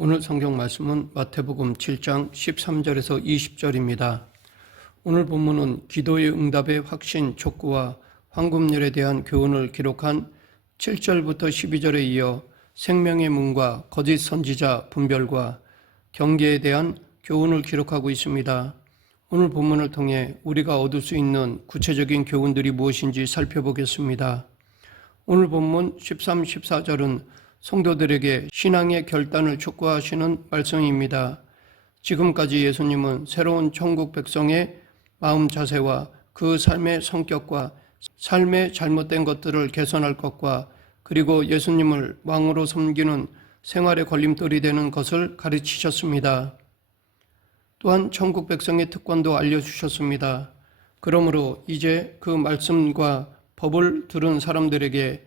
오늘 성경 말씀은 마태복음 7장 13절에서 20절입니다. 오늘 본문은 기도의 응답의 확신 촉구와 황금률에 대한 교훈을 기록한 7절부터 12절에 이어 생명의 문과 거짓 선지자 분별과 경계에 대한 교훈을 기록하고 있습니다. 오늘 본문을 통해 우리가 얻을 수 있는 구체적인 교훈들이 무엇인지 살펴보겠습니다. 오늘 본문 13, 14절은 성도들에게 신앙의 결단을 촉구하시는 말씀입니다. 지금까지 예수님은 새로운 천국 백성의 마음 자세와 그 삶의 성격과 삶의 잘못된 것들을 개선할 것과 그리고 예수님을 왕으로 섬기는 생활의 걸림돌이 되는 것을 가르치셨습니다. 또한 천국 백성의 특권도 알려주셨습니다. 그러므로 이제 그 말씀과 법을 들은 사람들에게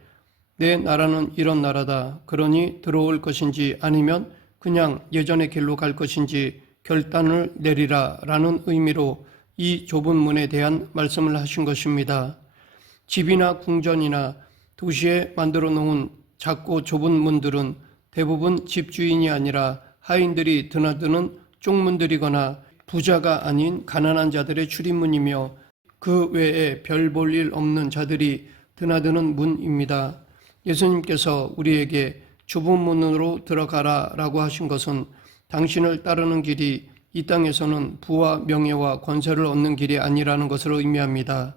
내 나라는 이런 나라다. 그러니 들어올 것인지 아니면 그냥 예전의 길로 갈 것인지 결단을 내리라 라는 의미로 이 좁은 문에 대한 말씀을 하신 것입니다. 집이나 궁전이나 도시에 만들어 놓은 작고 좁은 문들은 대부분 집주인이 아니라 하인들이 드나드는 쪽문들이거나 부자가 아닌 가난한 자들의 출입문이며 그 외에 별 볼 일 없는 자들이 드나드는 문입니다. 예수님께서 우리에게 좁은 문으로 들어가라 라고 하신 것은 당신을 따르는 길이 이 땅에서는 부와 명예와 권세를 얻는 길이 아니라는 것을 의미합니다.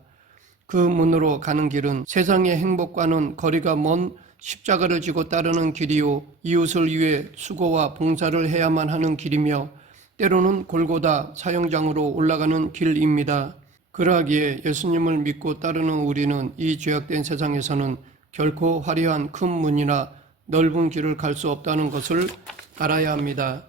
그 문으로 가는 길은 세상의 행복과는 거리가 먼 십자가를 지고 따르는 길이요 이웃을 위해 수고와 봉사를 해야만 하는 길이며 때로는 골고다 사형장으로 올라가는 길입니다. 그러하기에 예수님을 믿고 따르는 우리는 이 죄악된 세상에서는 결코 화려한 큰 문이나 넓은 길을 갈 수 없다는 것을 알아야 합니다.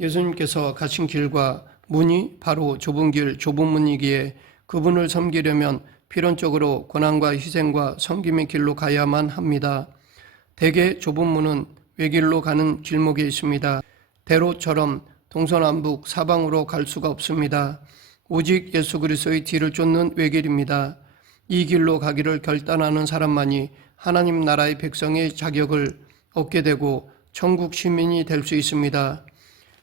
예수님께서 가신 길과 문이 바로 좁은 길, 좁은 문이기에 그분을 섬기려면 필연적으로 고난과 희생과 섬김의 길로 가야만 합니다. 대개 좁은 문은 외길로 가는 길목에 있습니다. 대로처럼 동서남북 사방으로 갈 수가 없습니다. 오직 예수 그리스도의 뒤를 쫓는 외길입니다. 이 길로 가기를 결단하는 사람만이 하나님 나라의 백성의 자격을 얻게 되고 천국 시민이 될 수 있습니다.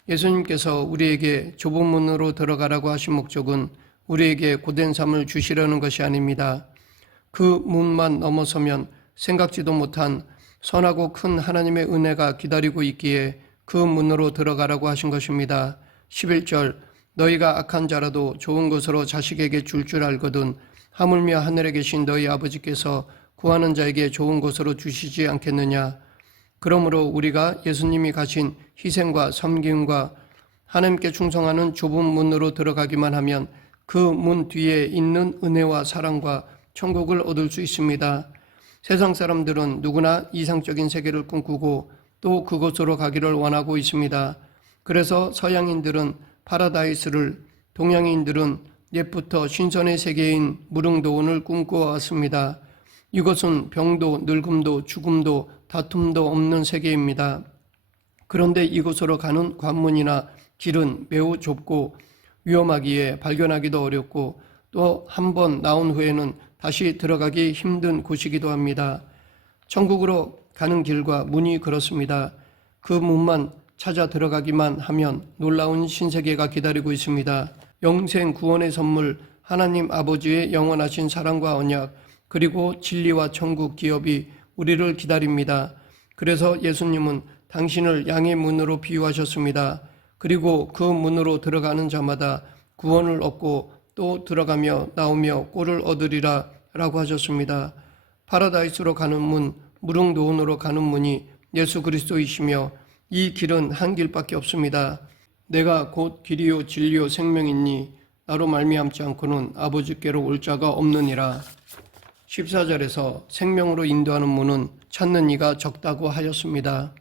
예수님께서 우리에게 좁은 문으로 들어가라고 하신 목적은 우리에게 고된 삶을 주시려는 것이 아닙니다. 그 문만 넘어서면 생각지도 못한 선하고 큰 하나님의 은혜가 기다리고 있기에 그 문으로 들어가라고 하신 것입니다. 11절 너희가 악한 자라도 좋은 것으로 자식에게 줄 알거든 하물며 하늘에 계신 너희 아버지께서 구하는 자에게 좋은 것으로 주시지 않겠느냐. 그러므로 우리가 예수님이 가신 희생과 섬김과 하나님께 충성하는 좁은 문으로 들어가기만 하면 그 문 뒤에 있는 은혜와 사랑과 천국을 얻을 수 있습니다. 세상 사람들은 누구나 이상적인 세계를 꿈꾸고 또 그곳으로 가기를 원하고 있습니다. 그래서 서양인들은 파라다이스를, 동양인들은 옛부터 신선의 세계인 무릉도원을 꿈꿔왔습니다. 이것은 병도, 늙음도, 죽음도, 다툼도 없는 세계입니다. 그런데 이곳으로 가는 관문이나 길은 매우 좁고 위험하기에 발견하기도 어렵고 또 한 번 나온 후에는 다시 들어가기 힘든 곳이기도 합니다. 천국으로 가는 길과 문이 그렇습니다. 그 문만 찾아 들어가기만 하면 놀라운 신세계가 기다리고 있습니다. 영생 구원의 선물, 하나님 아버지의 영원하신 사랑과 언약, 그리고 진리와 천국 기업이 우리를 기다립니다. 그래서 예수님은 당신을 양의 문으로 비유하셨습니다. 그리고 그 문으로 들어가는 자마다 구원을 얻고 또 들어가며 나오며 꼴을 얻으리라 라고 하셨습니다. 파라다이스로 가는 문, 무릉도원으로 가는 문이 예수 그리스도이시며 이 길은 한 길밖에 없습니다. 내가 곧 길이요 진리요 생명이니 나로 말미암지 않고는 아버지께로 올 자가 없느니라. 14절에서 생명으로 인도하는 문은 찾는 이가 적다고 하였습니다.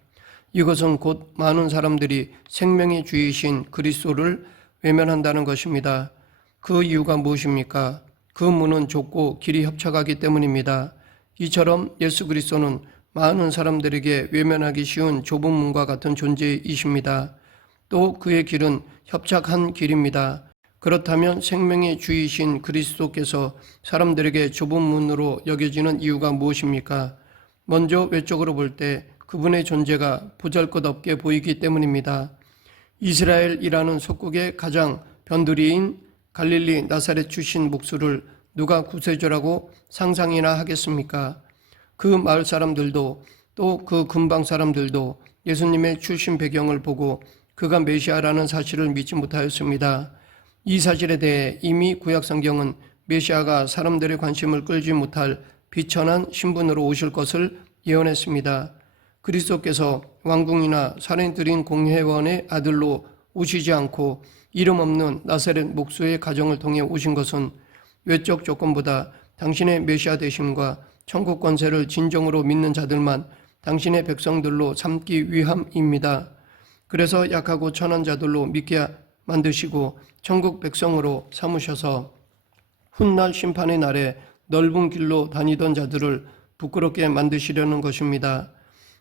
이것은 곧 많은 사람들이 생명의 주이신 그리스도를 외면한다는 것입니다. 그 이유가 무엇입니까? 그 문은 좁고 길이 협착하기 때문입니다. 이처럼 예수 그리스도는 많은 사람들에게 외면하기 쉬운 좁은 문과 같은 존재이십니다. 또 그의 길은 협착한 길입니다. 그렇다면 생명의 주이신 그리스도께서 사람들에게 좁은 문으로 여겨지는 이유가 무엇입니까? 먼저 외적으로 볼 때 그분의 존재가 보잘것없게 보이기 때문입니다. 이스라엘이라는 속국의 가장 변두리인 갈릴리 나사렛 출신 목수를 누가 구세주라고 상상이나 하겠습니까? 그 마을 사람들도 또 그 근방 사람들도 예수님의 출신 배경을 보고 그가 메시아라는 사실을 믿지 못하였습니다. 이 사실에 대해 이미 구약성경은 메시아가 사람들의 관심을 끌지 못할 비천한 신분으로 오실 것을 예언했습니다. 그리스도께서 왕궁이나 살인들인 공회원의 아들로 오시지 않고 이름 없는 나사렛 목수의 가정을 통해 오신 것은 외적 조건보다 당신의 메시아 되심과 천국 권세를 진정으로 믿는 자들만 당신의 백성들로 삼기 위함입니다. 그래서 약하고 천한 자들로 믿게 만드시고 천국 백성으로 삼으셔서 훗날 심판의 날에 넓은 길로 다니던 자들을 부끄럽게 만드시려는 것입니다.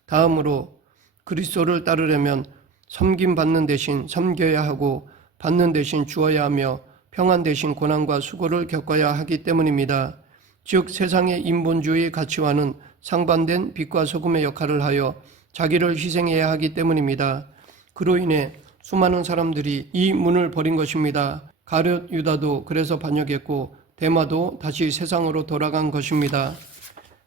다음으로 그리스도를 따르려면 섬김받는 대신 섬겨야 하고 받는 대신 주어야 하며 평안 대신 고난과 수고를 겪어야 하기 때문입니다. 즉 세상의 인본주의 가치와는 상반된 빛과 소금의 역할을 하여 자기를 희생해야 하기 때문입니다. 그로 인해 수많은 사람들이 이 문을 버린 것입니다. 가룟 유다도 그래서 반역했고 데마도 다시 세상으로 돌아간 것입니다.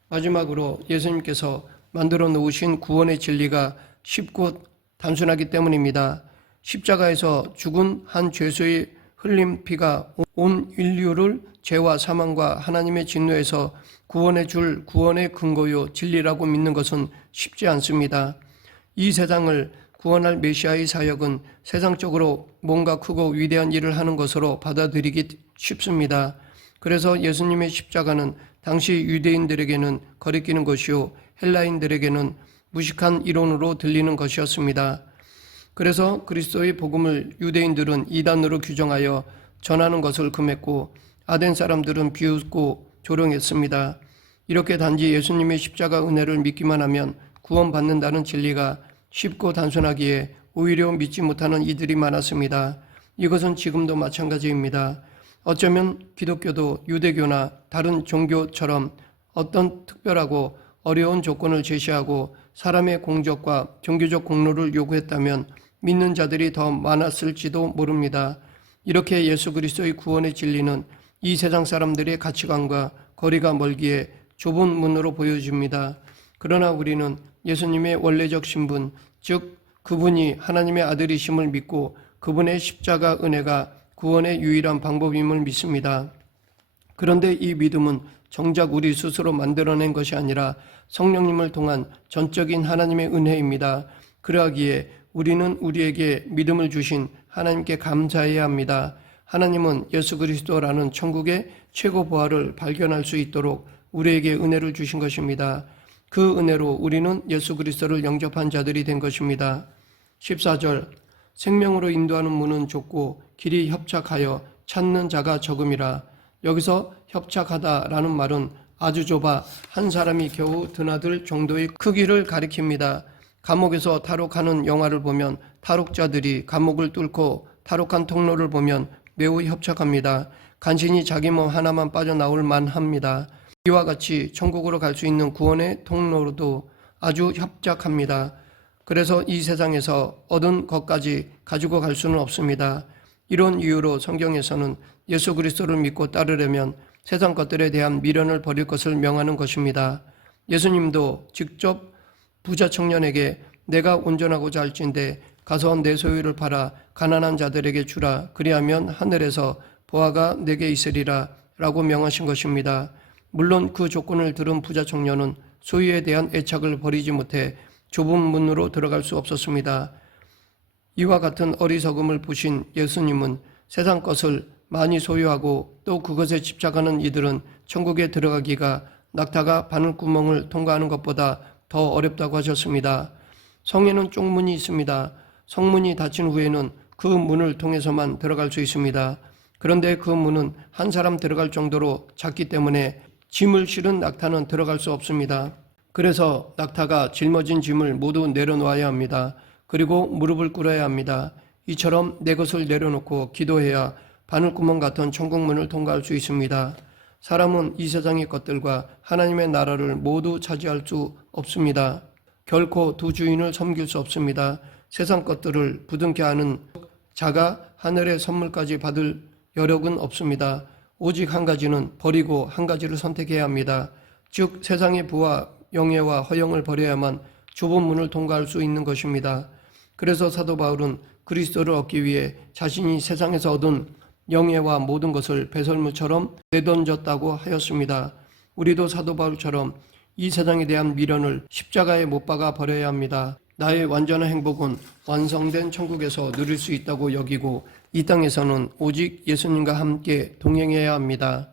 마지막으로 예수님께서 만들어 놓으신 구원의 진리가 쉽고 단순하기 때문입니다. 십자가에서 죽은 한 죄수의 흘린 피가 온 인류를 죄와 사망과 하나님의 진노에서 구원해 줄 구원의 근거요 진리라고 믿는 것은 쉽지 않습니다. 이 세상을 구원할 메시아의 사역은 세상적으로 뭔가 크고 위대한 일을 하는 것으로 받아들이기 쉽습니다. 그래서 예수님의 십자가는 당시 유대인들에게는 거리끼는 것이요 헬라인들에게는 무식한 이론으로 들리는 것이었습니다. 그래서 그리스도의 복음을 유대인들은 이단으로 규정하여 전하는 것을 금했고 아덴 사람들은 비웃고 조롱했습니다. 이렇게 단지 예수님의 십자가 은혜를 믿기만 하면 구원받는다는 진리가 쉽고 단순하기에 오히려 믿지 못하는 이들이 많았습니다. 이것은 지금도 마찬가지입니다. 어쩌면 기독교도 유대교나 다른 종교처럼 어떤 특별하고 어려운 조건을 제시하고 사람의 공적과 종교적 공로를 요구했다면 믿는 자들이 더 많았을지도 모릅니다. 이렇게 예수 그리스도의 구원의 진리는 이 세상 사람들의 가치관과 거리가 멀기에 좁은 문으로 보여집니다. 그러나 우리는 예수님의 원래적 신분, 즉 그분이 하나님의 아들이심을 믿고 그분의 십자가 은혜가 구원의 유일한 방법임을 믿습니다. 그런데 이 믿음은 정작 우리 스스로 만들어낸 것이 아니라 성령님을 통한 전적인 하나님의 은혜입니다. 그러하기에 우리는 우리에게 믿음을 주신 하나님께 감사해야 합니다. 하나님은 예수 그리스도라는 천국의 최고 보화를 발견할 수 있도록 우리에게 은혜를 주신 것입니다. 그 은혜로 우리는 예수 그리스도를 영접한 자들이 된 것입니다. 14절 생명으로 인도하는 문은 좁고 길이 협착하여 찾는 자가 적음이라. 여기서 협착하다라는 말은 아주 좁아 한 사람이 겨우 드나들 정도의 크기를 가리킵니다. 감옥에서 탈옥하는 영화를 보면 탈옥자들이 감옥을 뚫고 탈옥한 통로를 보면 매우 협착합니다. 간신히 자기 몸 하나만 빠져나올 만합니다. 이와 같이 천국으로 갈 수 있는 구원의 통로도 아주 협착합니다. 그래서 이 세상에서 얻은 것까지 가지고 갈 수는 없습니다. 이런 이유로 성경에서는 예수 그리스도를 믿고 따르려면 세상 것들에 대한 미련을 버릴 것을 명하는 것입니다. 예수님도 직접 부자 청년에게 내가 온전하고자 할진대 가서 내 소유를 팔아 가난한 자들에게 주라. 그리하면 하늘에서 보화가 내게 있으리라 라고 명하신 것입니다. 물론 그 조건을 들은 부자 청년은 소유에 대한 애착을 버리지 못해 좁은 문으로 들어갈 수 없었습니다. 이와 같은 어리석음을 보신 예수님은 세상 것을 많이 소유하고 또 그것에 집착하는 이들은 천국에 들어가기가 낙타가 바늘구멍을 통과하는 것보다 더 어렵다고 하셨습니다. 성에는 쪽문이 있습니다. 성문이 닫힌 후에는 그 문을 통해서만 들어갈 수 있습니다. 그런데 그 문은 한 사람 들어갈 정도로 작기 때문에 짐을 실은 낙타는 들어갈 수 없습니다. 그래서 낙타가 짊어진 짐을 모두 내려놓아야 합니다. 그리고 무릎을 꿇어야 합니다. 이처럼 내 것을 내려놓고 기도해야 바늘구멍 같은 천국문을 통과할 수 있습니다. 사람은 이 세상의 것들과 하나님의 나라를 모두 차지할 수 없습니다. 결코 두 주인을 섬길 수 없습니다. 세상 것들을 부둥켜 안은 자가 하늘의 선물까지 받을 여력은 없습니다. 오직 한 가지는 버리고 한 가지를 선택해야 합니다. 즉 세상의 부와 영예와 허영을 버려야만 좁은 문을 통과할 수 있는 것입니다. 그래서 사도 바울은 그리스도를 얻기 위해 자신이 세상에서 얻은 영예와 모든 것을 배설물처럼 내던졌다고 하였습니다. 우리도 사도 바울처럼 이 세상에 대한 미련을 십자가에 못 박아 버려야 합니다. 나의 완전한 행복은 완성된 천국에서 누릴 수 있다고 여기고 이 땅에서는 오직 예수님과 함께 동행해야 합니다.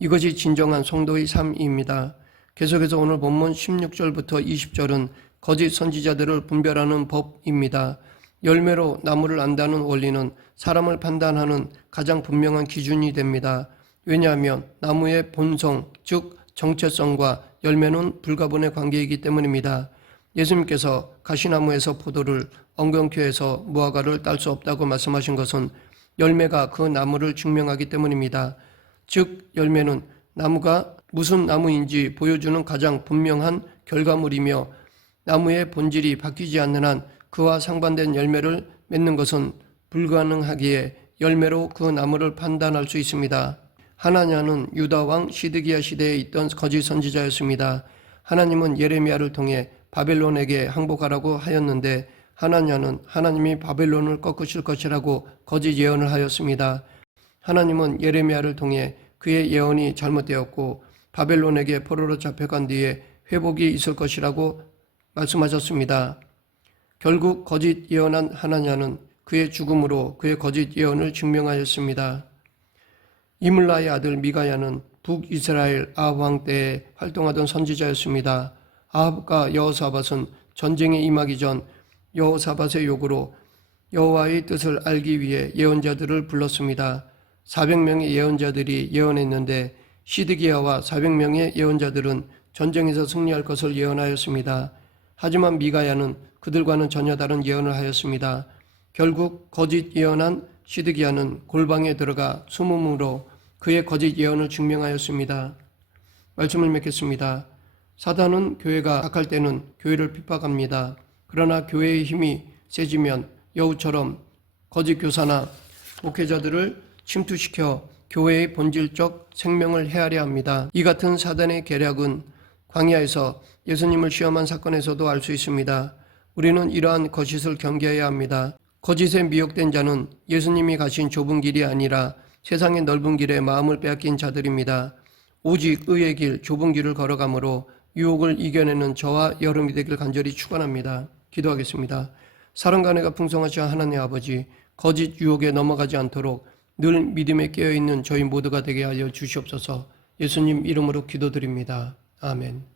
이것이 진정한 성도의 삶입니다. 계속해서 오늘 본문 16절부터 20절은 거짓 선지자들을 분별하는 법입니다. 열매로 나무를 안다는 원리는 사람을 판단하는 가장 분명한 기준이 됩니다. 왜냐하면 나무의 본성, 즉 정체성과 열매는 불가분의 관계이기 때문입니다. 예수님께서 가시나무에서 포도를, 엉겅퀴에서 무화과를 딸 수 없다고 말씀하신 것은 열매가 그 나무를 증명하기 때문입니다. 즉 열매는 나무가 무슨 나무인지 보여주는 가장 분명한 결과물이며 나무의 본질이 바뀌지 않는 한 그와 상반된 열매를 맺는 것은 불가능하기에 열매로 그 나무를 판단할 수 있습니다. 하나냐는 유다 왕 시드기야 시대에 있던 거짓 선지자였습니다. 하나님은 예레미야를 통해 바벨론에게 항복하라고 하였는데 하나냐는 하나님이 바벨론을 꺾으실 것이라고 거짓 예언을 하였습니다. 하나님은 예레미야를 통해 그의 예언이 잘못되었고 바벨론에게 포로로 잡혀간 뒤에 회복이 있을 것이라고 말씀하셨습니다. 결국 거짓 예언한 하나냐는 그의 죽음으로 그의 거짓 예언을 증명하였습니다. 이물라의 아들 미가야는 북이스라엘 아합 왕 때에 활동하던 선지자였습니다. 아합과 여호사밧은 전쟁에 임하기 전 여호사밧의 요구로 여호와의 뜻을 알기 위해 예언자들을 불렀습니다. 400명의 예언자들이 예언했는데 시드기야와 400명의 예언자들은 전쟁에서 승리할 것을 예언하였습니다. 하지만 미가야는 그들과는 전혀 다른 예언을 하였습니다. 결국 거짓 예언한 시드기야는 골방에 들어가 숨음으로 그의 거짓 예언을 증명하였습니다. 말씀을 맺겠습니다. 사단은 교회가 악할 때는 교회를 핍박합니다. 그러나 교회의 힘이 세지면 여우처럼 거짓 교사나 목회자들을 침투시켜 교회의 본질적 생명을 헤아려 합니다. 이 같은 사단의 계략은 광야에서 예수님을 시험한 사건에서도 알 수 있습니다. 우리는 이러한 거짓을 경계해야 합니다. 거짓에 미혹된 자는 예수님이 가신 좁은 길이 아니라 세상의 넓은 길에 마음을 빼앗긴 자들입니다. 오직 의의 길, 좁은 길을 걸어가므로 유혹을 이겨내는 저와 여러분이 되길 간절히 축원합니다. 기도하겠습니다. 사랑과 은혜가 풍성하신 하나님 아버지, 거짓 유혹에 넘어가지 않도록 늘 믿음에 깨어있는 저희 모두가 되게 하여 주시옵소서. 예수님 이름으로 기도드립니다. 아멘.